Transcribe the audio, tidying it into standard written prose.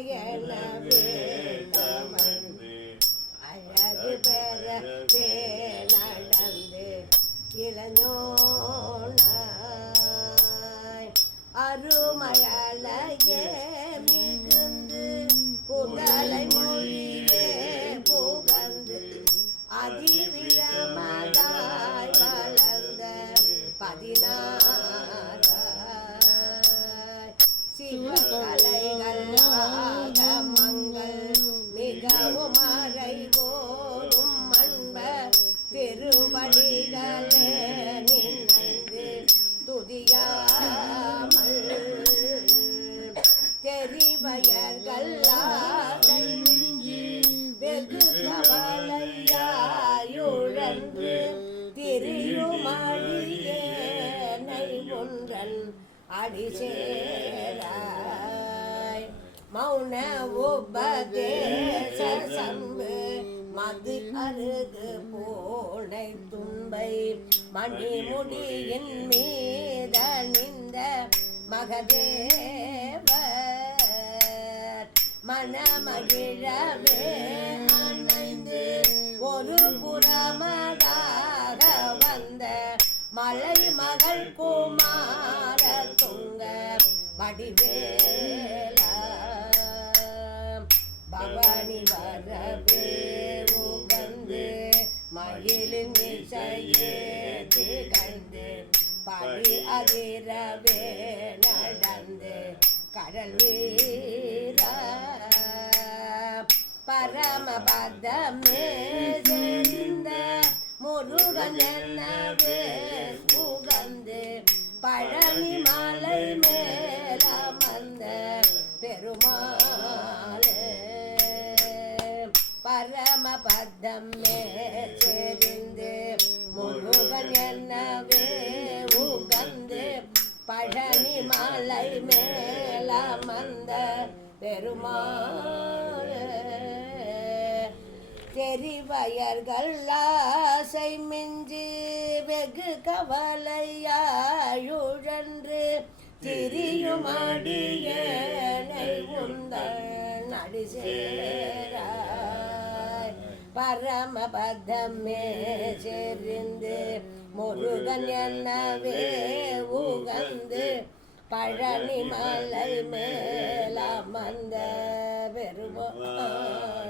எனவே தமர்ந்து அழகு பெறவே நடந்து இளைஞனாய் அருமழலையே மிகுந்து குதலை மொழியே புகந்து அதிவிழமதாய் வளர்ந்த 16 சிவகலைகள் ஆகமங்கள் மிகவும் அறைவோரும் அன்ப திருவடிகளே நினைந்து துதியாமல் தெரிவயர்கள் ஆசை மிஞ்சி வெகு கவலையாயுழன்று திரியுமடியேனை ஒன்றன் அடிசேராய் மௌன உபதேச சம்பு மது அருகு போனை துன்பை மணிமுடியின் மீதணிந்த மகதேவர் மனமகிழவே அணைந்து ஒரு புறமதாக வந்த மலை மகள் குமார துங்க வடிவேல பவானி வரவே உகந்து மயிலின் இசையே திகழ்ந்து படி அதிரவே நடந்து கடல் வீர பரமபதமே சேர்ந்த முருகன் என்னவே உகந்து பழனி மலை மேலமர்ந்த பெருமாளே பரமபதமே சேர்ந்து முருகன் என்னவே உகந்து பழனி மலை மேலமர்ந்த பெருமாளே தெரிவயர்கள் ஆசை மிஞ்சி வெகு கவலையாயுழன்று திரியுமடியேனை உந்தன் அடிசேராய் பரமபதமே சேர்ந்து முருகன் என்னவே உகந்து பழனி மலை மேலமர்ந்த பெருமாள்